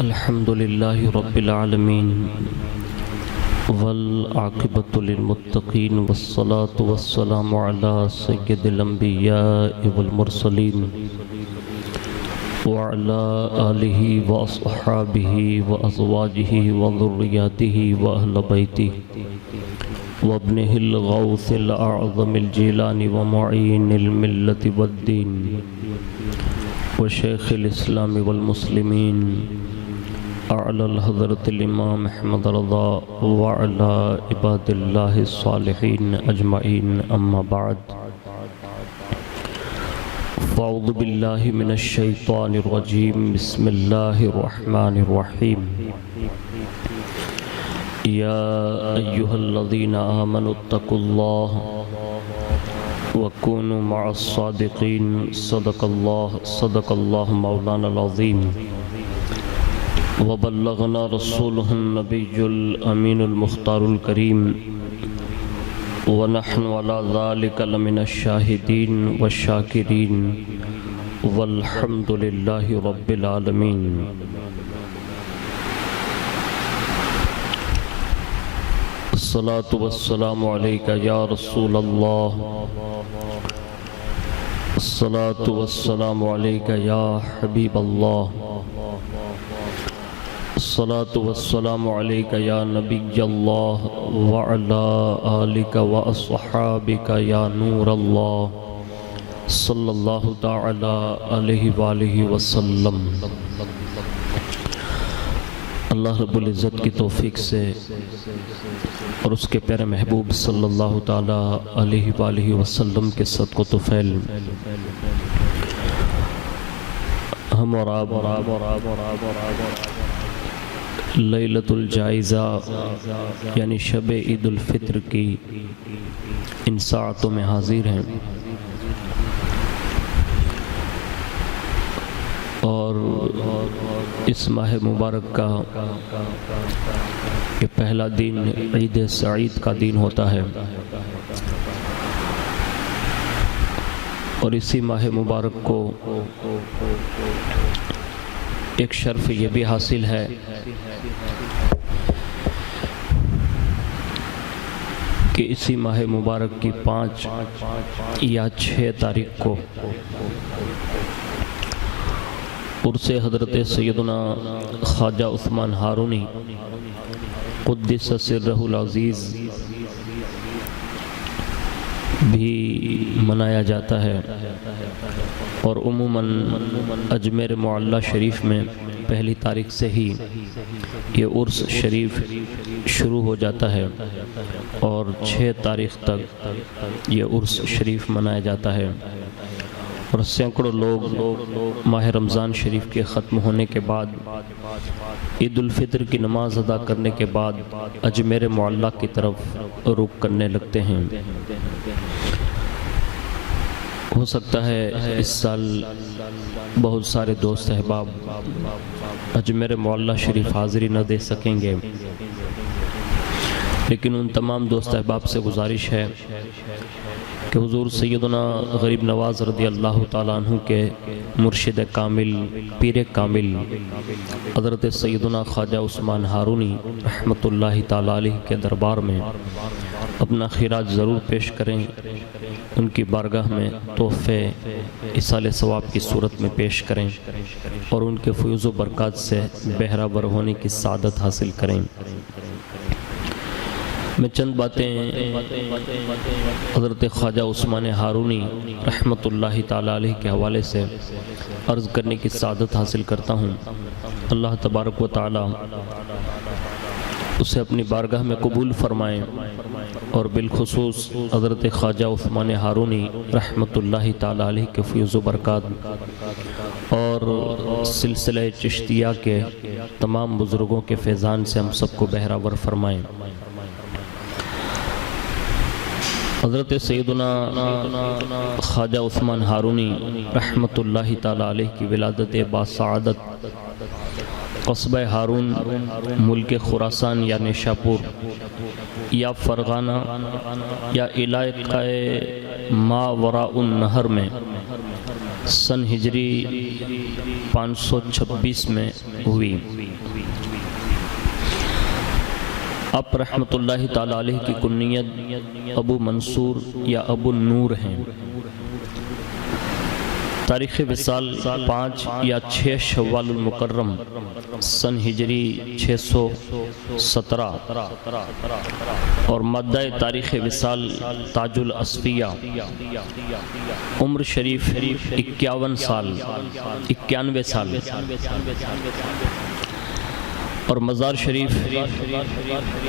الحمد لله رب العالمين والعاقبة للمتقين والصلاة والسلام على سيد الأنبياء والمرسلين وعلى آله وأصحابه وأزواجه وذرياته وأهل بيته وابنه الغوث الأعظم الجيلاني ومعين الملة والدين وشيخ الإسلام والمسلمين أعلى الحضرة الإمام أحمد رضا وعلى عباد الله الصالحين أجمعين أما بعد فأعوذ بالله من الشيطان الرجيم بسم الله الرحمن الرحيم يا أيها الذين آمنوا اتقوا الله وكونوا مع الصادقين صدق الله مولانا العظيم وبلغنا رسوله النبي الأمين المختار الكريم ونحن على ذلك لمن الشاهدين والشاكرين والحمد لله رب العالمين. الصلاة والسلام عليك يا رسول الله، الصلاة والسلام عليك يا حبيب الله، الصلاة والسلام عليك يا نبي الله وعلى آلك وأصحابك يا نور الله صلى الله تعالى عليه وآله وسلم. اللہ رب العزت کی توفیق سے اور اس کے پیارے محبوب صلی اللہ تعالیٰ علیہ وآلہ وسلم کے صدق و طفیل ہم اور آپ لیلۃ الجائزہ یعنی شب عید الفطر کی ان ساعتوں میں حاضر ہیں اور اس ماہ مبارک کا یہ پہلا دن عید سعید کا دن ہوتا ہے اور اسی ماہ مبارک کو ایک شرف یہ بھی حاصل ہے کہ اسی ماہ مبارک کی 5 یا 6 تاریخ کو عرس حضرت سیدنا خواجہ عثمان ہارونی قدس سرہ العزیز بھی منایا جاتا ہے اور عموماً اجمیر معلیٰ شریف میں پہلی تاریخ سے ہی یہ عرس شریف شروع ہو جاتا ہے اور 6 تاریخ تک یہ عرس شریف منایا جاتا ہے اور سینکڑوں لوگ ماہ رمضان شریف کے ختم ہونے کے بعد عید الفطر کی نماز ادا کرنے کے بعد اجمیر معلیٰ کی طرف رخ کرنے لگتے ہیں. ہو سکتا ہے اس سال بہت سارے دوست احباب اجمیر معلیٰ شریف حاضری نہ دے سکیں گے، لیکن ان تمام دوست احباب سے گزارش ہے کہ حضور سیدنا غریب نواز رضی اللہ تعالیٰ عنہ کے مرشد کامل پیر کامل حضرت سیدنا خواجہ عثمان ہارونی رحمۃ اللہ تعالیٰ علیہ کے دربار میں اپنا خراج ضرور پیش کریں، ان کی بارگاہ میں تحفے ایصال ثواب کی صورت میں پیش کریں اور ان کے فیوز و برکات سے بہرہ ور ہونے کی سعادت حاصل کریں. میں چند باتیں حضرت خواجہ عثمان ہارونی رحمۃ اللہ تعالیٰ علیہ کے حوالے سے عرض کرنے کی سعادت حاصل کرتا ہوں. اللہ تبارک و تعالیٰ اسے اپنی بارگاہ میں قبول فرمائیں اور بالخصوص حضرت خواجہ عثمان ہارونی رحمۃ اللہ تعالیٰ علیہ کے فیوز و برکات اور سلسلہ چشتیہ کے تمام بزرگوں کے فیضان سے ہم سب کو بہرہ ور فرمائیں. حضرت سیدنا خواجہ عثمان ہارونی رحمۃ اللہ تعالیٰ علیہ کی ولادت باسعادت قصبہ ہارون ملک خراسان یا نیشاپور یا فرغانہ یا علاقہ ما وراء النہر میں سن ہجری 526 میں ہوئی۔ آپ رحمۃ اللہ تعالی علیہ کی کنیت ابو منصور یا ابو النور ہیں۔ تاریخ وصال 5 یا 6 شوال المکرم سن ہجری 617 اور مادہ تاریخ وصال تاج الاصفیہ، عمر شریف 91 سال اور مزار شریف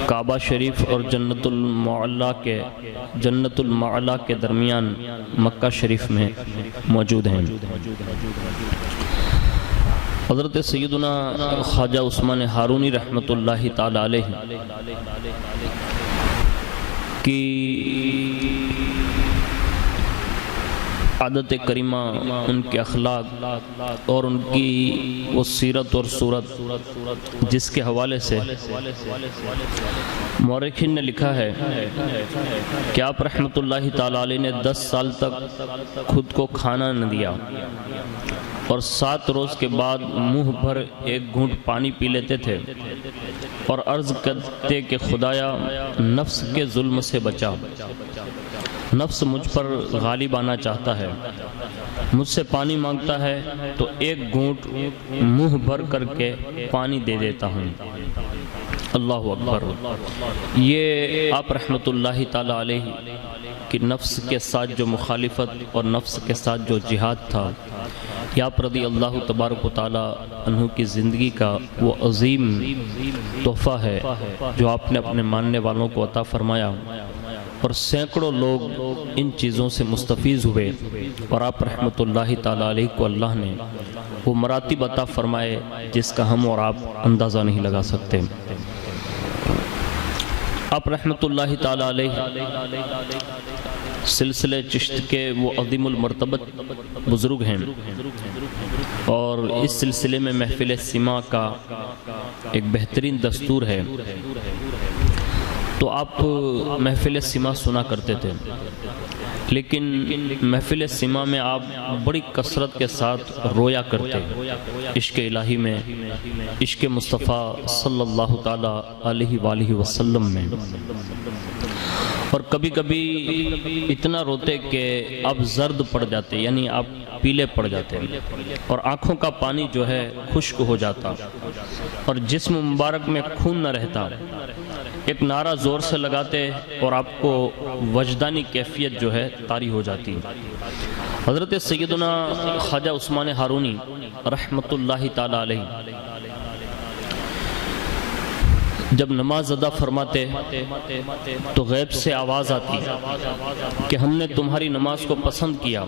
کعبہ شریف اور جنت المعلا کے درمیان مکہ شریف میں موجود ہیں۔ حضرت سیدنا خواجہ عثمان ہارونی رحمۃ اللہ تعالی علیہ کی عادت کریمہ، ان کے اخلاق اور ان کی وہ سیرت اور صورت جس کے حوالے سے مورخین نے لکھا ہے کہ آپ رحمۃ اللہ تعالی علیہ نے 10 سال تک خود کو کھانا نہ دیا اور 7 روز کے بعد منہ بھر ایک گھونٹ پانی پی لیتے تھے اور عرض کرتے کہ خدایا نفس کے ظلم سے بچا، نفس مجھ پر غالب آنا چاہتا ہے، مجھ سے پانی مانگتا ہے تو ایک گھونٹ منہ بھر کر کے پانی دے دیتا ہوں۔ اللہ اکبر۔ یہ آپ رحمۃ اللہ تعالی علیہ کی نفس کے ساتھ جو مخالفت اور نفس کے ساتھ جو جہاد تھا، یہ آپ رضی اللہ تبارک و تعالی عنہ کی زندگی کا وہ عظیم تحفہ ہے جو آپ نے اپنے ماننے والوں کو عطا فرمایا، اور سینکڑوں لوگ ان چیزوں سے مستفیض ہوئے، اور آپ رحمۃ اللہ تعالی علیہ کو اللہ نے وہ مراتب عطا فرمائے جس کا ہم اور آپ اندازہ نہیں لگا سکتے۔ آپ رحمۃ اللہ تعالی علیہ سلسلے چشت کے وہ عظیم المرتبت بزرگ ہیں، اور اس سلسلے میں محفل سما کا ایک بہترین دستور ہے۔ تو آپ محفل سما سنا کرتے تھے، لیکن محفل سما میں آپ بڑی کثرت کے ساتھ رویا کرتے، عشق الہی میں، عشق مصطفیٰ صلی اللہ تعالی علیہ وآلہ وسلم میں، اور کبھی کبھی اتنا روتے کہ آپ زرد پڑ جاتے، یعنی آپ پیلے پڑ جاتے، اور آنکھوں کا پانی جو ہے خشک ہو جاتا، اور جسم مبارک میں خون نہ رہتا۔ ایک نعرہ زور سے لگاتے اور آپ کو وجدانی کیفیت جو ہے طاری ہو جاتی۔ حضرت سیدنا خواجہ عثمان ہارونی رحمۃ اللہ تعالی علیہ جب نماز ادا فرماتے تو غیب سے آواز آتی کہ ہم نے تمہاری نماز کو پسند کیا،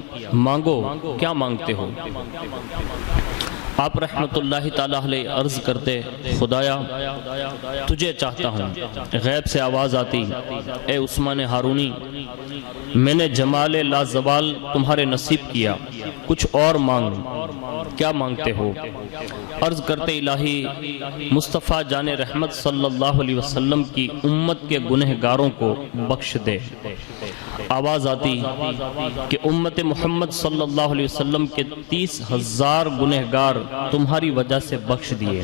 مانگو، کیا مانگتے ہو؟ آپ رحمت اللہ تعالیٰ علیہ عرض کرتے، خدایا تجھے چاہتا ہوں۔ غیب سے آواز آتی، اے عثمان ہارونی، میں نے جمال لازوال تمہارے نصیب کیا، کچھ اور مانگ، کیا مانگتے ہو؟ عرض کرتے، الہی مصطفیٰ جان رحمت صلی اللہ علیہ وسلم کی امت کے گنہگاروں کو بخش دے۔ آواز آتی کہ امت محمد صلی اللہ علیہ وسلم کے 30,000 گنہگار تمہاری وجہ سے بخش دیے،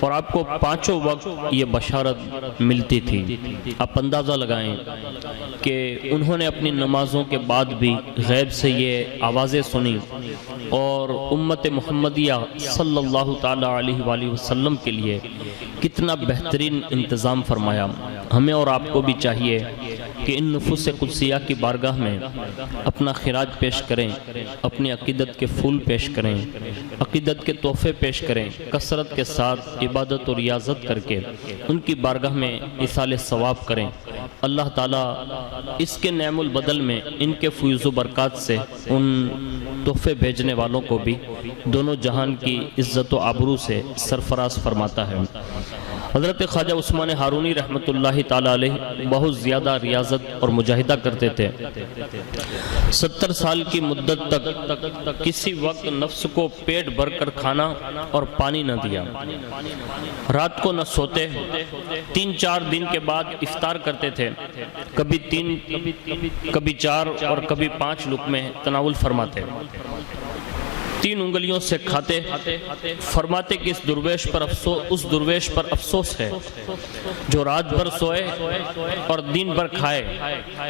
اور آپ کو 5 وقت یہ بشارت ملتی تھی۔ آپ اندازہ لگائیں کہ انہوں نے اپنی نمازوں کے بعد بھی غیب سے یہ آوازیں سنی، اور امت محمدیہ صلی اللہ تعالی علیہ وآلہ وسلم کے لیے کتنا بہترین انتظام فرمایا۔ ہمیں اور آپ کو بھی چاہیے کہ ان نفوس قدسیہ کی بارگاہ میں اپنا خراج پیش کریں، اپنی عقیدت کے پھول پیش کریں، عقیدت کے تحفے پیش کریں، کثرت کے ساتھ عبادت اور ریاضت کر کے ان کی بارگاہ میں ایصال ثواب کریں۔ اللہ تعالیٰ اس کے نعم البدل میں ان کے فیض و برکات سے ان تحفے بھیجنے والوں کو بھی دونوں جہان کی عزت و آبرو سے سرفراز فرماتا ہے۔ حضرت خواجہ عثمان ہارونی رحمت اللہ تعالی علیہ بہت زیادہ ریاضت اور مجاہدہ کرتے تھے۔ 70 سال کی مدت تک کسی وقت نفس کو پیٹ بھر کر کھانا اور پانی نہ دیا، رات کو نہ سوتے، 3-4 دن کے بعد افطار کرتے تھے، کبھی 3 کبھی 4 اور کبھی 5 لقمے تناول فرماتے۔ 3 انگلیوں سے کھاتے، فرماتے کہ اس درویش پر افسوس ہے جو رات بھر سوئے اور دن بھر کھائے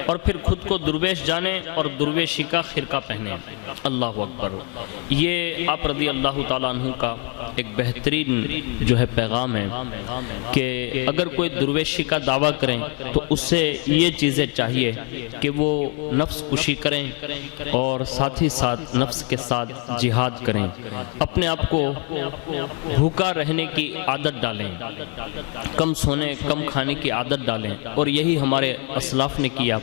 اور پھر خود کو درویش جانے اور درویشی کا خرقہ پہنے۔ اللہ اکبر۔ یہ آپ رضی اللہ تعالیٰ عنہ کا ایک بہترین جو ہے پیغام ہے کہ اگر کوئی درویشی کا دعویٰ کریں تو اس سے یہ چیزیں چاہیے کہ وہ نفس کشی کریں اور ساتھ ہی ساتھ نفس کے ساتھ جہاد کریں، اپنے آپ کو بھوکا رہنے کی عادت ڈالیں، کم سونے کم کھانے کی عادت ڈالیں، اور یہی ہمارے اسلاف نے کیا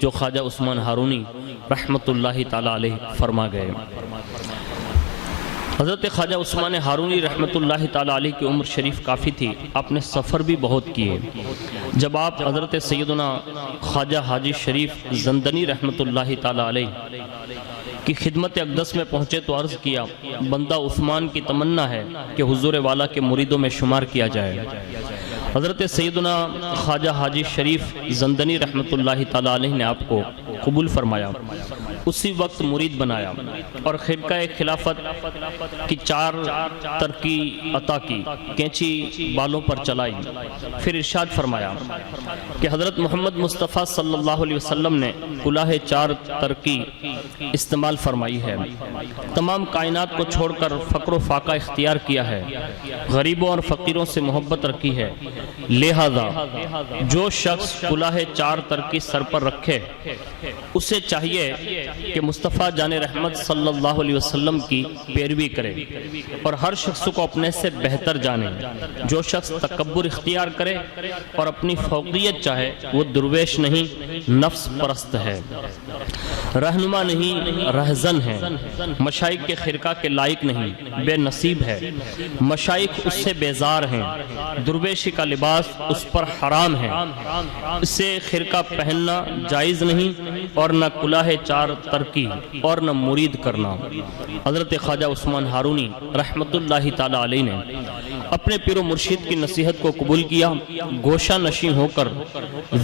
جو خواجہ عثمان ہارونی رحمت اللہ تعالیٰ علیہ فرما گئے۔ حضرت خواجہ عثمان ہارونی رحمت اللہ تعالیٰ علیہ کی عمر شریف کافی تھی، آپ نے سفر بھی بہت کیے۔ جب آپ حضرت سیدنا خواجہ حاجی شریف زندنی رحمت اللہ تعالیٰ علیہ کی خدمت اقدس میں پہنچے تو عرض کیا، بندہ عثمان کی تمنا ہے کہ حضور والا کے مریدوں میں شمار کیا جائے۔ حضرت سیدنا خواجہ حاجی شریف زندنی رحمت اللہ تعالیٰ علیہ نے آپ کو قبول فرمایا، اسی وقت مرید بنایا اور خرقہ خلافت کی 4 ترکی عطا کی، کینچی بالوں پر چلائی۔ پھر ارشاد فرمایا کہ حضرت محمد مصطفیٰ صلی اللہ علیہ وسلم نے کلاه 4 ترکی استعمال فرمائی ہے، تمام کائنات کو چھوڑ کر فقر و فاقہ اختیار کیا ہے، غریبوں اور فقیروں سے محبت رکھی ہے، لہذا جو شخص کلاه 4 ترکی سر پر رکھے اسے چاہیے کہ مصطفیٰ جان رحمت صلی اللہ علیہ وسلم کی پیروی کرے اور ہر شخص کو اپنے سے بہتر جانے۔ جو شخص تکبر اختیار کرے اور اپنی فوقیت چاہے وہ درویش نہیں، نفس پرست ہے، رہنما نہیں، رہزن ہے، مشائخ کے خرقہ کے لائق نہیں، بے نصیب ہے، مشائخ اس سے بیزار ہیں، درویشی کا لباس اس پر حرام ہے، اسے خرقہ پہننا جائز نہیں اور نہ کلاه 4 ترکی اور نہ مرید کرنا۔ حضرت خواجہ عثمان ہارونی رحمت اللہ تعالیٰ علیہ نے اپنے پیر و مرشد کی نصیحت کو قبول کیا، گوشہ نشین ہو کر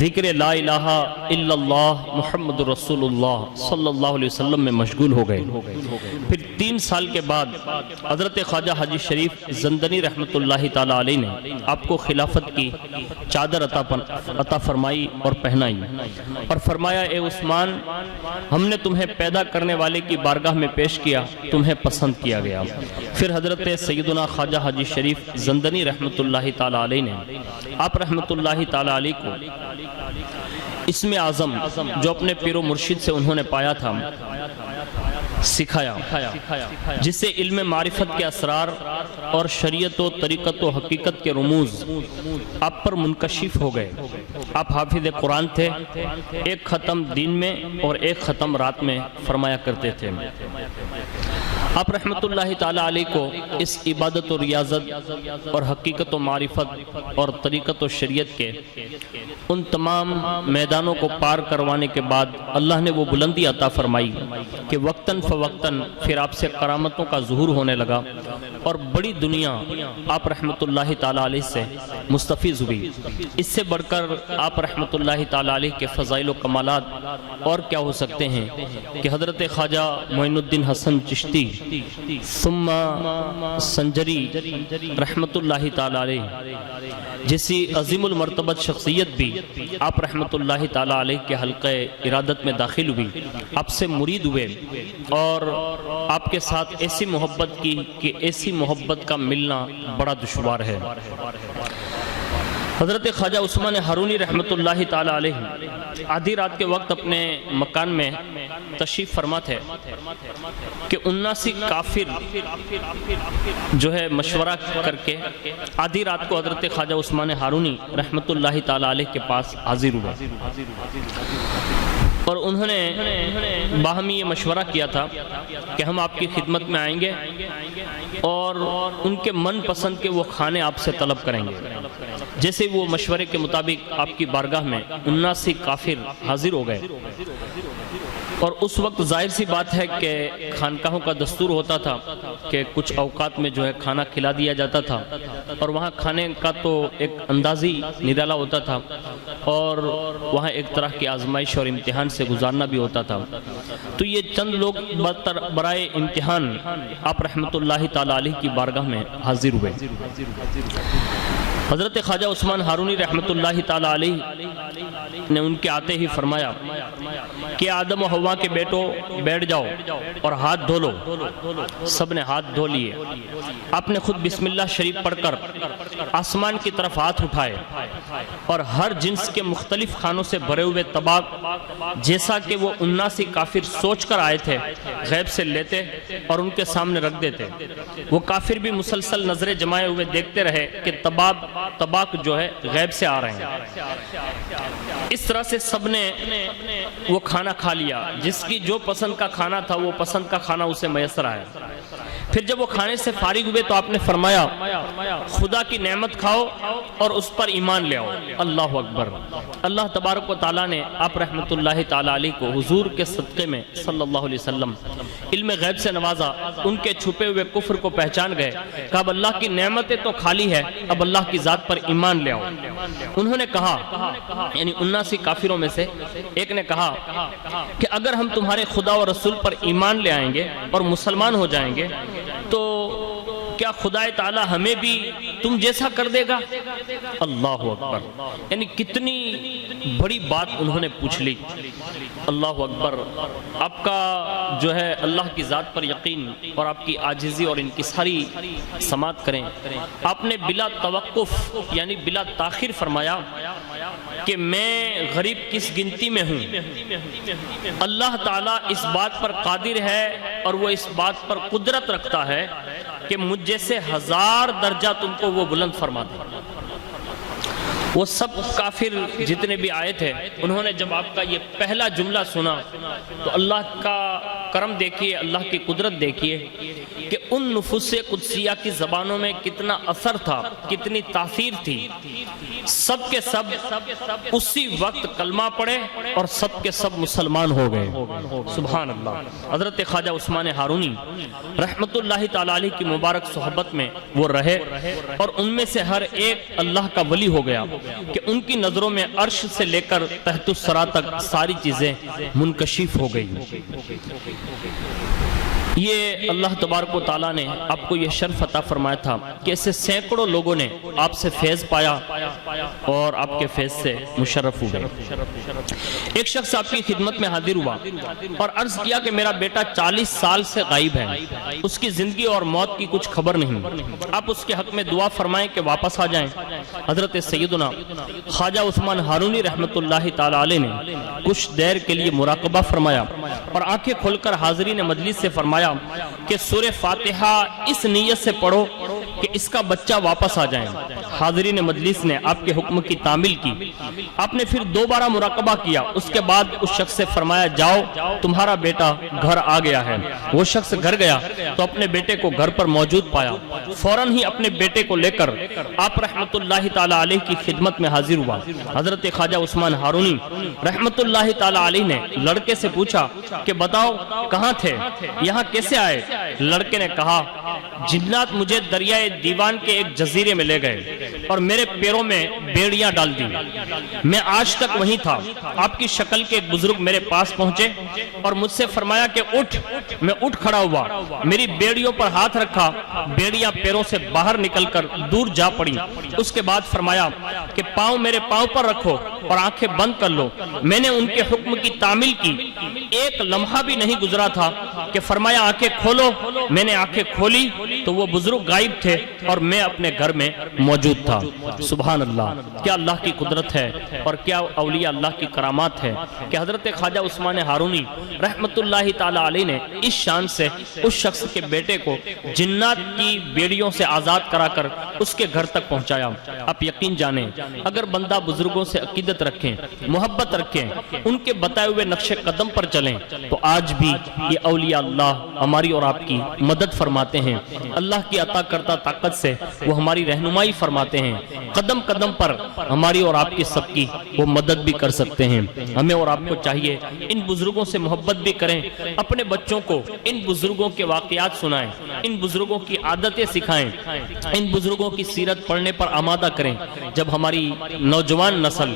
ذکر لا الہ الا اللہ محمد رسول اللہ صلی اللہ علیہ وسلم میں مشغول ہو گئے۔ پھر 3 سال کے بعد حضرت خواجہ حاجی شریف زندنی رحمت اللہ تعالیٰ علیہ نے آپ کو خلافت کی چادر عطا فرمائی اور پہنائی اور فرمایا، اے عثمان، ہم نے تمہیں پیدا کرنے والے کی بارگاہ میں پیش کیا، تمہیں پسند کیا گیا۔ پھر حضرت سیدنا خواجہ حاجی شریف زندنی رحمت اللہ تعالیٰ علیہ نے آپ رحمت اللہ تعالیٰ علیہ کو اسم اعظم جو اپنے پیر و مرشد سے انہوں نے پایا تھا سکھایا، جس سے علم معرفت کے اسرار اور شریعت و طریقت و حقیقت کے رموز آپ پر منکشف ہو گئے۔ آپ حافظ قرآن تھے، 1 ختم دن میں اور 1 ختم رات میں فرمایا کرتے تھے۔ آپ رحمت اللہ تعالیٰ علیہ کو اس عبادت و ریاضت اور حقیقت و معرفت اور طریقت و شریعت کے ان تمام میدانوں کو پار کروانے کے بعد اللہ نے وہ بلندی عطا فرمائی کہ وقتاً فوقتاً پھر آپ سے کرامتوں کا ظہور ہونے لگا اور بڑی دنیا آپ رحمت اللہ تعالیٰ علیہ سے مستفیض ہوئی۔ اس سے بڑھ کر آپ رحمت اللہ تعالیٰ علیہ کے فضائل و کمالات اور کیا ہو سکتے ہیں کہ حضرت خواجہ معین الدین حسن چشتی ثم سنجری رحمت اللہ تعالیٰ علیہ جیسی عظیم المرتبت شخصیت بھی آپ رحمت اللہ تعالیٰ علیہ کے حلقہ ارادت میں داخل ہوئی، آپ سے مرید ہوئے اور آپ کے ساتھ ایسی محبت کی کہ ایسی محبت کا ملنا بڑا دشوار ہے۔ حضرت خواجہ عثمان ہارونی رحمت اللہ تعالیٰ علیہ آدھی رات کے وقت اپنے مکان میں تشریف فرما تھے کہ 79 کافر جو ہے مشورہ کر کے آدھی رات کو حضرت خواجہ عثمان ہارونی رحمت اللہ تعالیٰ علیہ کے پاس حاضر ہوئے اور انہوں نے باہمی یہ مشورہ کیا تھا کہ ہم آپ کی خدمت میں آئیں گے اور ان کے من پسند کے وہ کھانے آپ سے طلب کریں گے۔ جیسے وہ مشورے کے مطابق آپ کی بارگاہ میں 79 کافر حاضر ہو گئے اور اس وقت ظاہر سی بات ہے کہ خانقاہوں کا دستور ہوتا تھا کہ کچھ اوقات میں جو ہے کھانا کھلا دیا جاتا تھا، اور وہاں کھانے کا تو ایک اندازی نرالا ہوتا تھا، اور وہاں ایک طرح کی آزمائش اور امتحان سے گزارنا بھی ہوتا تھا۔ تو یہ چند لوگ برائے امتحان آپ رحمت اللہ تعالیٰ علیہ کی بارگاہ میں حاضر ہوئے۔ حضرت خواجہ عثمان ہارونی رحمت اللہ تعالیٰ علیہ نے ان کے آتے ہی فرمایا کہ آدم و حوا کے بیٹوں بیٹھ جاؤ اور ہاتھ دھو لو۔ سب نے ہاتھ دھو لیے۔ آپ نے خود بسم اللہ شریف پڑھ کر آسمان کی طرف ہاتھ اٹھائے، اور ہر جنس کے مختلف کھانوں سے بھرے ہوئے طباق جیسا کہ وہ اناسی کافر سوچ کر آئے تھے غیب سے لیتے اور ان کے سامنے رکھ دیتے۔ وہ کافر بھی مسلسل نظریں جمائے ہوئے دیکھتے رہے کہ طباق جو ہے غیب سے آ رہے ہیں۔ اس طرح سے سب نے وہ کھانا کھا لیا، جس کی جو پسند کا کھانا تھا وہ پسند کا کھانا اسے میسر آیا۔ پھر جب وہ کھانے سے فارغ ہوئے تو آپ نے فرمایا خدا کی نعمت کھاؤ اور اس پر ایمان لے آؤ۔ اللہ اکبر۔ اللہ تبارک و تعالیٰ نے آپ رحمت اللہ تعالیٰ علیہ کو حضور کے صدقے میں صلی اللہ علیہ وسلم علم غیب سے نوازا، ان کے چھپے ہوئے کفر کو پہچان گئے کہ اب اللہ کی نعمتیں تو خالی ہے، اب اللہ کی ذات پر ایمان لے آؤ۔ انہوں نے کہا، یعنی 79 کافروں میں سے ایک نے کہا کہ اگر ہم تمہارے خدا و رسول پر ایمان لے آئیں گے اور مسلمان ہو جائیں گے تو کیا خدا تعالی ہمیں بھی تم جیسا کر دے گا؟ اللہ اکبر۔ یعنی کتنی بڑی بات انہوں نے پوچھ لی۔ اللہ اکبر۔ آپ کا جو ہے اللہ کی ذات پر یقین اور آپ کی عاجزی اور انکساری سماعت کریں۔ آپ نے بلا توقف یعنی بلا تاخیر فرمایا کہ میں غریب کس گنتی میں ہوں، اللہ تعالیٰ اس بات پر قادر ہے اور وہ اس بات پر قدرت رکھتا ہے کہ مجھ جیسے 1000 درجہ تم کو وہ بلند فرما دے۔ وہ سب کافر جتنے بھی آئے تھے، انہوں نے جب آپ کا یہ پہلا جملہ سنا تو اللہ کا کرم دیکھیے، اللہ کی قدرت دیکھیے کہ ان نفوس قدسیہ کی زبانوں میں کتنا اثر تھا، کتنی تاثیر تھی۔ سب کے سب اسی وقت کلمہ پڑھے اور سب کے سب مسلمان ہو گئے۔ سبحان اللہ۔ حضرت خواجہ عثمان ہارونی رحمت اللہ تعالیٰ علیہ کی مبارک صحبت میں وہ رہے، اور ان میں سے ہر ایک اللہ کا ولی ہو گیا کہ ان کی نظروں میں عرش سے لے کر تحت الثری تک ساری چیزیں منکشف ہو گئی۔ یہ اللہ تبارک و تعالیٰ نے آپ کو یہ شرف عطا فرمایا تھا کہ ایسے سینکڑوں لوگوں نے آپ سے فیض پایا اور آپ کے فیض سے مشرف ہوئے۔ ایک شخص آپ کی خدمت میں حاضر ہوا اور عرض کیا کہ میرا بیٹا 40 سال سے غائب ہے، اس کی زندگی اور موت کی کچھ خبر نہیں، آپ اس کے حق میں دعا فرمائیں کہ واپس آ جائیں۔ حضرت سیدنا خواجہ عثمان ہارونی رحمت اللہ تعالیٰ علیہ نے کچھ دیر کے لیے مراقبہ فرمایا اور آنکھیں کھول کر حاضرین مجلس سے فرمایا کہ سورہ فاتحہ اس نیت سے پڑھو کہ اس کا بچہ واپس آ جائیں۔ حاضرین مجلس نے آپ کے حکم کی تعمیل کی۔ آپ نے پھر دوبارہ مراقبہ کیا، اس کے بعد اس شخص سے فرمایا جاؤ تمہارا بیٹا گھر آ گیا ہے۔ وہ شخص گھر گیا تو اپنے بیٹے کو گھر پر موجود پایا، فوراً ہی اپنے بیٹے کو لے کر آپ رحمت اللہ تعالیٰ علیہ کی خدمت میں حاضر ہوا۔ حضرت خواجہ عثمان ہارونی رحمت اللہ تعالیٰ علیہ نے لڑکے سے پوچھا کہ بتاؤ کہاں تھے، یہاں کیسے آئے؟ لڑکے نے کہا جنات مجھے دریائے دیوان کے ایک جزیرے میں لے گئے اور میرے پیروں میں بیڑیاں ڈال دی، میں آج تک وہیں تھا۔ آپ کی شکل کے ایک بزرگ میرے پاس پہنچے اور مجھ سے فرمایا کہ اٹھ، میں اٹھ کھڑا ہوا، میری بیڑیوں پر ہاتھ رکھا، بیڑیاں پیروں سے باہر نکل کر دور جا پڑی۔ اس کے بعد فرمایا کہ پاؤں میرے پاؤں پر رکھو اور آنکھیں بند کر لو۔ میں نے ان کے حکم کی تعمیل کی، ایک لمحہ بھی نہیں گزرا تھا کہ فرمایا آنکھیں کھولو، میں نے آنکھیں کھولی تو وہ بزرگ غائب تھے اور میں اپنے گھر میں موجود تھا۔ سبحان اللہ، کیا اللہ کی قدرت ہے اور کیا اولیاء اللہ کی کرامات ہے کہ حضرت خواجہ عثمان ہارونی رحمت اللہ تعالیٰ علیہ نے اس شان سے اس شخص کے بیٹے کو جنات کی بیڑیوں سے آزاد کرا کر اس کے گھر تک پہنچایا۔ آپ یقین جانیں اگر بندہ بزرگوں سے عقیدت رکھیں، محبت رکھیں، ان کے بتائے ہوئے نقش قدم پر چلیں تو آج بھی یہ اولیاء اللہ ہماری اور آپ کی مدد فرماتے ہیں، اللہ کی عطا کرتا طاقت سے وہ ہماری رہنمائی فرماتے ہیں، قدم قدم پر ہماری اور آپ کی سب کی وہ مدد بھی کر سکتے ہیں۔ ہمیں اور آپ کو چاہیے ان بزرگوں سے محبت بھی کریں، اپنے بچوں کو ان بزرگوں کے واقعات سنائیں، ان بزرگوں کی عادتیں سکھائیں، ان بزرگوں کی سیرت پڑھنے پر آمادہ کریں۔ جب ہماری نوجوان نسل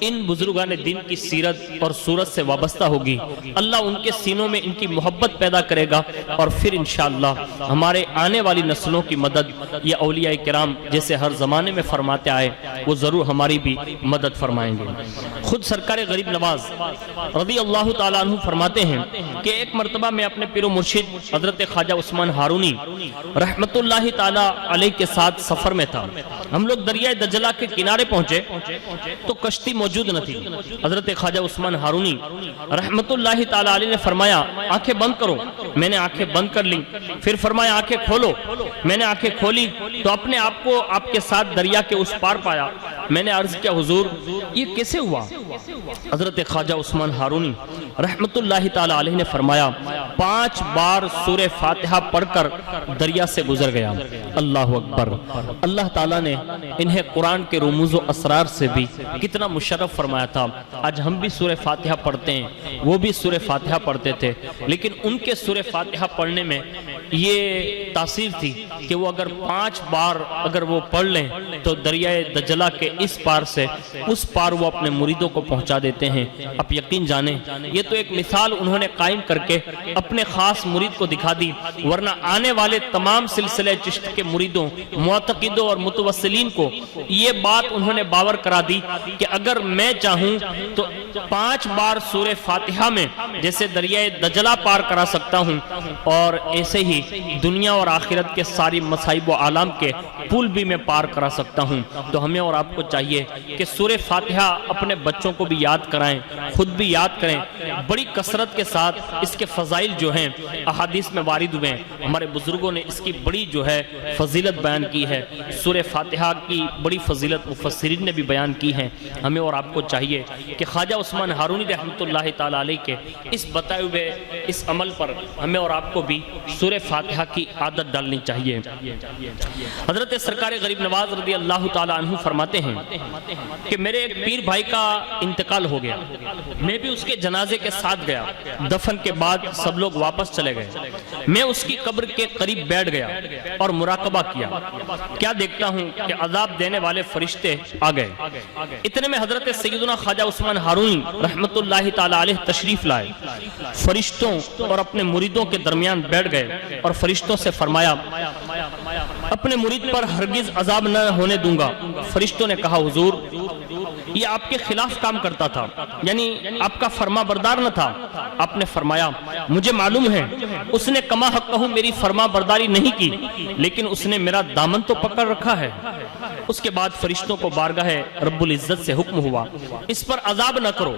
ان بزرگان دین کی سیرت اور صورت سے وابستہ ہوگی، اللہ ان کے سینوں میں ان کی محبت پیدا کرے گا، اور پھر انشاءاللہ ہمارے آنے والی نسلوں کی مدد یہ اولیاء کرام جیسے ہر زمانے میں فرماتے آئے وہ ضرور ہماری بھی مدد فرمائیں گے۔ خود سرکار غریب نواز رضی اللہ تعالیٰ عنہ فرماتے ہیں کہ ایک مرتبہ میں اپنے پیر و مرشد حضرت خواجہ عثمان ہارونی رحمت اللہ تعالیٰ علیہ کے ساتھ سفر میں تھا۔ ہم لوگ دریائے دجلہ کے کنارے پہنچے تو کشتی موجود نہ تھی۔ حضرت خواجہ عثمان ہارونی رحمت اللہ تعالیٰ علیہ نے فرمایا آنکھیں بند کرو، میں نے آنکھیں بند کر لی، پھر فرمایا آنکھیں کھولو، میں نے آنکھیں کھولی تو اپنے آپ کو آپ کے ساتھ دریا کے اس پار پایا۔ میں نے عرض کیا حضور یہ کیسے ہوا؟ حضرت خواجہ عثمان ہارونی رحمت اللہ تعالیٰ علیہ نے فرمایا 5 بار سورہ فاتحہ پڑھ کر دریا سے گزر گیا۔ اللہ اکبر! اللہ تعالیٰ نے انہیں قرآن کے رموز و اسرار سے بھی کتنا مشرف فرمایا تھا۔ آج ہم بھی سورہ فاتحہ پڑھتے ہیں، وہ بھی سورہ فاتحہ پڑھتے تھے، لیکن ان کے سورہ فاتحہ پڑھنے میں یہ تاثیر تھی کہ وہ اگر 5 بار اگر وہ پڑھ لیں تو دریائے دجلہ کے اس پار سے اس پار وہ اپنے مریدوں کو پہنچا دیتے ہیں۔ اب یقین جانیں یہ تو ایک مثال انہوں نے قائم کر کے اپنے خاص مرید کو دکھا دی، ورنہ آنے والے تمام سلسلہ چشت کے مریدوں، معتقدوں اور متوسلین کو یہ بات انہوں نے باور کرا دی کہ اگر میں چاہوں تو 5 بار سورہ فاتحہ میں جیسے دریائے دجلہ پار کرا سکتا ہوں، اور ایسے ہی دنیا اور آخرت کے ساری مصائب و عالم کے پل بھی میں پار کرا سکتا ہوں۔ تو ہمیں اور آپ کو چاہیے کہ سورہ فاتحہ اپنے بچوں کو بھی یاد کرائیں، خود بھی یاد کریں، بڑی کثرت کے ساتھ اس کے فضائل جو ہیں احادیث میں وارد ہوئے ہیں۔ ہمارے بزرگوں نے اس کی بڑی جو ہے فضیلت بیان کی ہے، سورہ فاتحہ کی بڑی فضیلت مفسرین نے بھی بیان کی ہے۔ ہمیں اور آپ کو چاہیے کہ خواجہ عثمان ہارونی رحمت اللہ تعالیٰ علیہ کے اس بتائے ہوئے اس عمل پر ہمیں اور آپ کو بھی سورہ فاتحہ کی عادت ڈالنی چاہیے۔ حضرت سرکار غریب نواز رضی اللہ تعالیٰ عنہ فرماتے ہیں کہ میرے ایک پیر بھائی کا انتقال ہو گیا، میں بھی اس کے جنازے کے ساتھ گیا، دفن کے بعد سب لوگ واپس چلے گئے، میں اس کی قبر کے قریب بیٹھ گیا اور مراقبہ کیا دیکھتا ہوں کہ عذاب دینے والے فرشتے آ گئے۔ اتنے میں حضرت سیدنا خواجہ عثمان ہارونی رحمت اللہ تعالیٰ علیہ تشریف لائے، فرشتوں اور اپنے مریدوں کے درمیان بیٹھ گئے اور فرشتوں سے فرمایا اپنے مرید پر ہرگز عذاب نہ ہونے دوں گا۔ فرشتوں نے کہا حضور یہ آپ کے خلاف کام کرتا تھا، یعنی آپ کا فرما بردار نہ تھا۔ آپ نے فرمایا مجھے معلوم ہے اس نے کما حقہ میری فرما برداری نہیں کی، لیکن اس نے میرا دامن تو پکڑ رکھا ہے۔ اس کے بعد فرشتوں کو بارگاہ رب العزت سے حکم ہوا اس پر عذاب نہ کرو،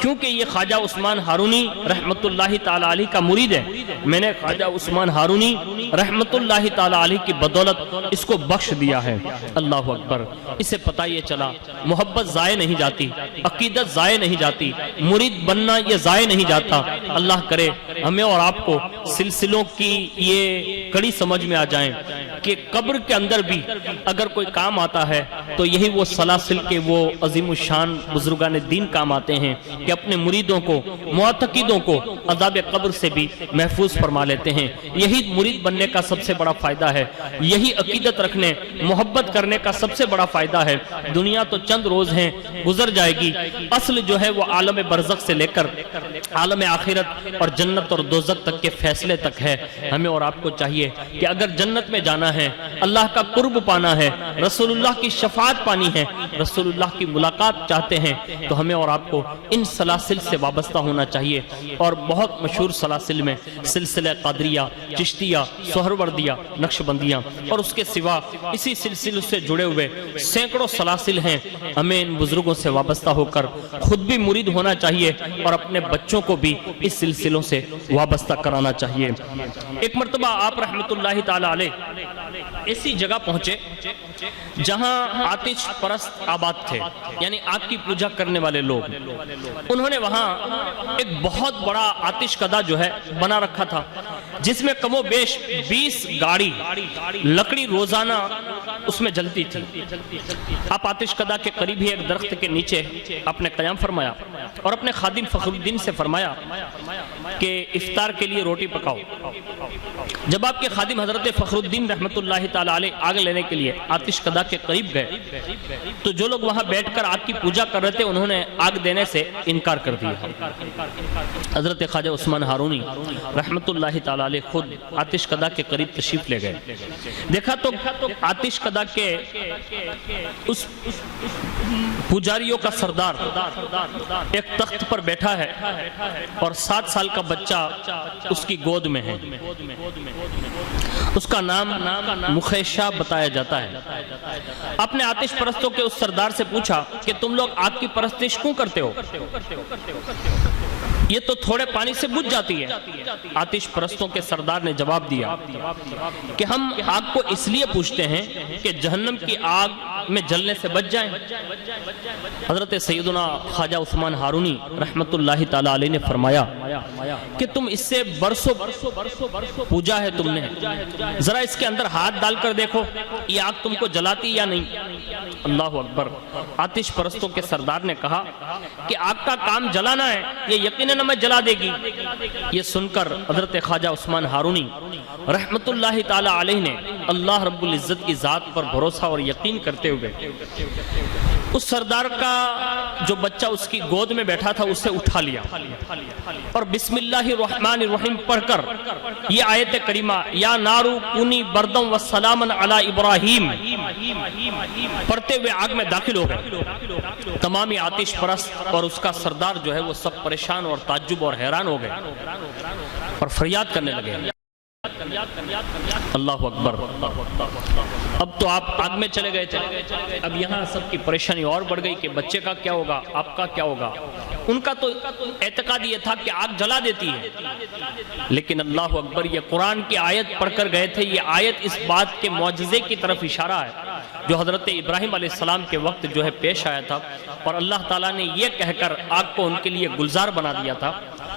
کیونکہ یہ خواجہ عثمان ہارونی رحمت اللہ تعالیٰ علیہ کا مرید ہے، میں نے خواجہ عثمان ہارونی رحمت اللہ تعالیٰ علیہ کی بدولت اس کو بخش دیا ہے۔ اللہ اکبر! اسے پتہ یہ چلا محبت ضائع نہیں جاتی، عقیدت ضائع نہیں جاتی، مرید بننا یہ ضائع نہیں جاتا۔ اللہ کرے ہمیں اور آپ کو سلسلوں کی یہ کڑی سمجھ میں آ جائیں کہ قبر کے اندر بھی اگر کوئی کام آتا ہے تو یہی وہ سلاسل کے وہ عظیم الشان بزرگان دین کام آتے ہیں کہ اپنے مریدوں کو، معتقدوں کو عذاب قبر سے بھی محفوظ فرما لیتے ہیں۔ یہی مرید بننے کا سب سے بڑا فائدہ ہے، یہی عقیدت رکھنے، محبت کرنے کا سب سے بڑا فائدہ ہے۔ دنیا تو چند روز ہیں، گزر جائے گی، اصل جو ہے وہ عالم برزخ سے لے کر عالم آخرت اور جنت اور دوزخ تک کے فیصلے تک ہے۔ ہمیں اور آپ کو چاہیے کہ اگر جنت میں جانا ہے، اللہ کا قرب پانا ہے، رسول اللہ کی شفاعت پانی ہے، رسول اللہ کی ملاقات چاہتے ہیں، تو ہمیں اور آپ کو ان سلاسل سے وابستہ ہونا چاہیے۔ اور بہت مشہور سلاسل میں سلسلہ قادریہ، چشتیہ، سہروردیہ، نقشبندیہ اور اس کے سوا اسی سلسلے سے جڑے ہوئے سینکڑوں سلاسل ہیں۔ ہمیں ان بزرگوں سے وابستہ ہو کر خود بھی مرید ہونا چاہیے اور اپنے بچوں کو بھی اس سلسلوں سے وابستہ کرانا چاہیے۔ ایک مرتبہ آپ رحمت اللہ تعالی علیہ ایسی جگہ پہنچے جہاں آتش پرست آباد تھے، یعنی آگ کی پوجا کرنے والے لوگ. انہوں نے وہاں ایک بہت بڑا آتش کدہ جو ہے بنا رکھا تھا، جس میں کم و بیش 20 گاڑی لکڑی روزانہ اس میں جلتی تھی. آپ آتش کدہ کے قریب ہی ایک درخت کے نیچے آپ نے قیام فرمایا اور اپنے خادم فخر الدین سے فرمایا کہ افطار کے لیے روٹی پکاؤ. جب آپ کے خادم حضرت فخر الدین رحمت اللہ تعالی علیہ آگ لینے کے لیے آتش کدہ کے قریب گئے تو جو لوگ وہاں بیٹھ کر آگ کی پوجا کر رہے تھے انہوں نے آگ دینے سے انکار کر دیا. حضرت خواجہ عثمان ہارونی رحمت اللہ تعالی علیہ خود آتش کدہ کے قریب تشریف لے گئے. دیکھا تو آتش کدہ کے اس پجاریوں کا سردار ایک تخت پر بیٹھا ہے اور 7 سال کا بچہ اس کی گود میں ہے. اس کا نام مخیشہ بتایا جاتا ہے. آپ نے آتش پرستوں کے اس سردار سے پوچھا کہ تم لوگ آگ کی پرستش کیوں کرتے ہو؟ یہ تو تھوڑے پانی سے بجھ جاتی ہے. آتش پرستوں کے سردار نے جواب دیا کہ ہم آگ کو اس لیے پوچھتے ہیں کہ جہنم کی آگ میں جلنے سے بچ جائیں. حضرت سیدنا خواجہ عثمان ہارونی رحمت اللہ تعالی علیہ نے فرمایا کہ تم اس سے برسوں پوجا ہے تم نے، ذرا اس کے اندر ہاتھ ڈال کر دیکھو یہ آگ تم کو جلاتی یا نہیں. اللہ اکبر. آتش پرستوں کے سردار نے کہا کہ آگ کا کام جلانا ہے، یہ یقیناً ہمیں جلا دے گی. یہ سن کر حضرت خواجہ عثمان ہارونی رحمت اللہ تعالی علیہ نے اللہ رب العزت کی ذات پر بھروسہ اور یقین کرتے ہوئے اس سردار کا جو بچہ اس کی گود میں بیٹھا تھا اسے اٹھا لیا اور بسم اللہ الرحمن الرحیم پڑھ کر یہ آیت کریمہ یا نارو کونی بردم و سلامن علی ابراہیم پڑھتے ہوئے آگ میں داخل ہو گئے. تمامی آتش پرست اور اس کا سردار جو ہے وہ سب پریشان اور تعجب اور حیران ہو گئے اور فریاد کرنے لگے. اللہ اکبر. اب تو آپ آگ میں چلے گئے تھے، اب یہاں سب کی پریشانی اور بڑھ گئی کہ بچے کا کیا ہوگا، آپ کا کیا ہوگا. ان کا تو اعتقاد یہ تھا کہ آگ جلا دیتی ہے، لیکن اللہ اکبر یہ قرآن کی آیت پڑھ کر گئے تھے. یہ آیت اس بات کے معجزے کی طرف اشارہ ہے جو حضرت ابراہیم علیہ السلام کے وقت جو ہے پیش آیا تھا اور اللہ تعالیٰ نے یہ کہہ کر آگ کو ان کے لیے گلزار بنا دیا تھا.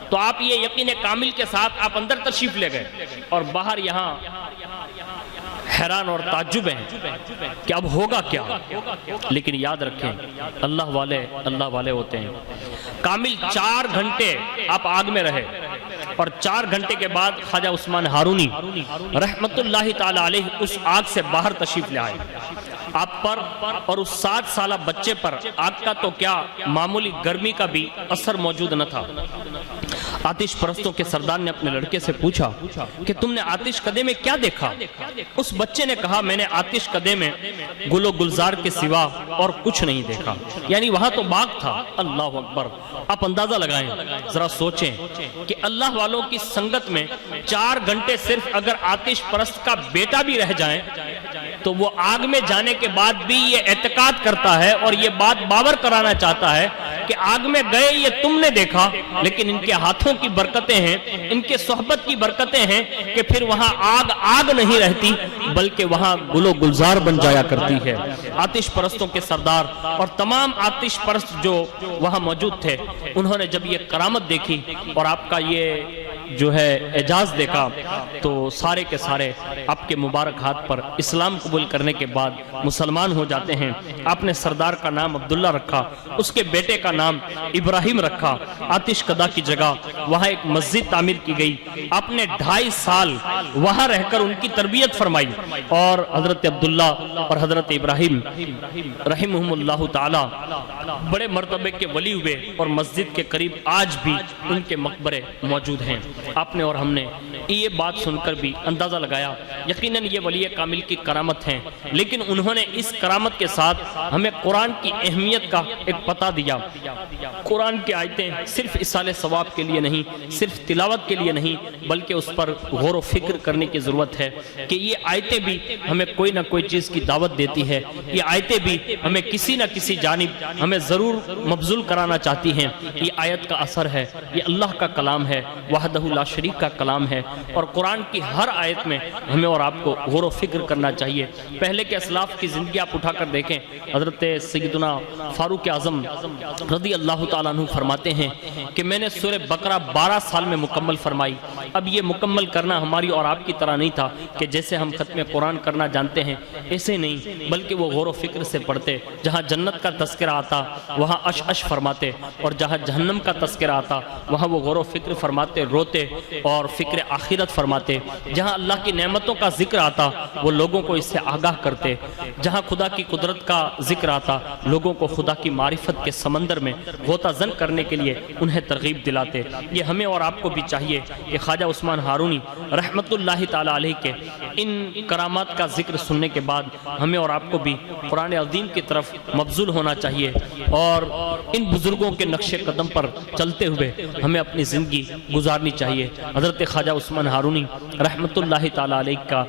تو آپ یہ یقین کامل کے ساتھ آپ اندر تشریف لے گئے اور باہر یہاں حیران اور تعجب ہیں کہ اب ہوگا کیا. لیکن یاد رکھیں اللہ والے ہوتے ہیں. کامل 4 گھنٹے آپ آگ میں رہے اور 4 گھنٹے کے بعد خواجہ عثمان ہارونی رحمت اللہ تعالی علیہ اس آگ سے باہر تشریف لے آئے. آپ پر اور اس 7 سالہ بچے پر آگ کا تو کیا معمولی گرمی کا بھی اثر موجود نہ تھا. آتش پرستوں کے سردار نے اپنے لڑکے سے پوچھا کہ تم نے آتش کدے میں کیا دیکھا؟ اس بچے نے کہا میں نے آتش کدے میں گل و گلزار کے سوا اور کچھ نہیں دیکھا. یعنی وہاں تو باغ تھا. اللہ اکبر. آپ اندازہ لگائیں، ذرا سوچیں کہ اللہ والوں کی سنگت میں 4 گھنٹے صرف اگر آتش پرست کا بیٹا بھی رہ جائیں تو وہ آگ میں جانے کے بعد بھی یہ اعتقاد کرتا ہے اور یہ بات باور کرانا چاہتا ہے کہ آگ میں گئے یہ تم نے دیکھا، لیکن ان کے ہاتھوں کی برکتیں ہیں، ان کے صحبت کی برکتیں ہیں کہ پھر وہاں آگ نہیں رہتی بلکہ وہاں گل و گلزار بن جایا کرتی ہے. آتش پرستوں کے سردار اور تمام آتش پرست جو وہاں موجود تھے انہوں نے جب یہ کرامت دیکھی اور آپ کا یہ جو ہے اعجاز دیکھا تو سارے کے سارے آپ کے مبارک ہاتھ پر اسلام قبول کرنے کے بعد مسلمان ہو جاتے ہیں. آپ نے سردار کا نام عبداللہ رکھا، اس کے بیٹے کا نام ابراہیم رکھا. آتش کدہ کی جگہ وہاں ایک مسجد تعمیر کی گئی. آپ نے 2.5 سال وہاں رہ کر ان کی تربیت فرمائی اور حضرت عبداللہ اور حضرت ابراہیم رحمہم اللہ تعالی بڑے مرتبے کے ولی ہوئے اور مسجد کے قریب آج بھی ان کے مقبرے موجود ہیں. آپ نے اور ہم نے یہ بات سن کر بھی اندازہ لگایا یقیناً یہ ولی کامل کی کرامت ہیں، لیکن انہوں نے اس کرامت کے ساتھ ہمیں قرآن کی اہمیت کا ایک پتہ دیا. قرآن کی آیتیں صرف اصال ثواب کے لیے نہیں، صرف تلاوت کے لیے نہیں، بلکہ اس پر غور و فکر کرنے کی ضرورت ہے کہ یہ آیتیں بھی ہمیں کوئی نہ کوئی چیز کی دعوت دیتی ہے. یہ آیتیں بھی ہمیں کسی نہ کسی جانب ہمیں ضرور مبذول کرانا چاہتی ہیں. یہ آیت کا اثر ہے، یہ اللہ کا کلام ہے. وحدہ لا شریک کا کلام ہے، اور قرآن کی ہر آیت میں ہمیں اور آپ کو غور و فکر کرنا چاہیے۔ پہلے کے اسلاف کی زندگی آپ اٹھا کر دیکھیں، حضرت سیدنا فاروق اعظم رضی اللہ تعالیٰ عنہ فرماتے ہیں کہ میں نے سورہ بقرہ 12 سال میں مکمل فرمائی۔ اب یہ مکمل کرنا ہماری اور آپ کی طرح نہیں تھا کہ جیسے ہم ختم قرآن کرنا جانتے ہیں ایسے نہیں، بلکہ وہ غور و فکر سے پڑھتے۔ جہاں جنت کا تذکرہ آتا وہاں اش اش فرماتے، اور جہاں جہنم کا تذکرہ آتا وہاں وہ غور و فکر فرماتے، روتے اور فکر آخرت فرماتے۔ جہاں اللہ کی نعمتوں کا ذکر آتا وہ لوگوں کو اس سے آگاہ کرتے۔ جہاں خدا کی قدرت کا ذکر آتا لوگوں کو خدا کی معرفت کے سمندر میں غوطہ زن کرنے کے لیے انہیں ترغیب دلاتے۔ یہ ہمیں اور آپ کو بھی چاہیے کہ خواجہ عثمان ہارونی رحمت اللہ تعالیٰ علیہ کے ان کرامات کا ذکر سننے کے بعد ہمیں اور آپ کو بھی قرآن عظیم کی طرف مبذول ہونا چاہیے، اور ان بزرگوں کے نقش قدم پر چلتے ہوئے ہمیں اپنی زندگی گزارنی چاہیے۔ حضرت خواجہ عثمان ہارونی رحمت اللہ تعالیٰ علیہ کا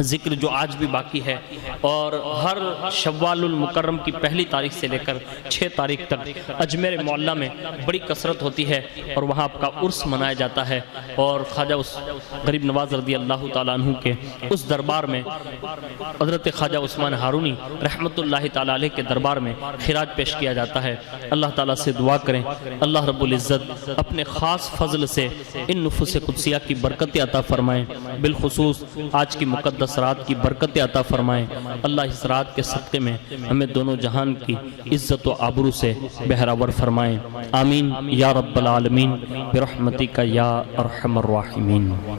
ذکر جو آج بھی باقی ہے، اور ہر شوال المکرم کی پہلی تاریخ سے لے کر 6 تاریخ تک اجمیر معلیٰ میں بڑی کثرت ہوتی ہے، اور وہاں آپ کا عرس منایا جاتا ہے، اور خواجہ غریب نواز رضی اللہ تعالیٰ عنہ کے اس دربار میں حضرت خواجہ عثمان ہارونی رحمت اللہ تعالیٰ علیہ کے دربار میں خراج پیش کیا جاتا ہے۔ اللہ تعالیٰ سے دعا کریں اللہ رب العزت اپنے خاص فضل سے ان نفوس قدسیہ کی برکتیں عطا فرمائیں، بالخصوص آج کی مقدس رات کی برکتیں عطا فرمائیں۔ اللہ اس رات کے صدقے میں ہمیں دونوں جہان کی عزت و آبرو سے بہراور فرمائیں، آمین یا رب العالمین برحمتک یا ارحم الراحمین۔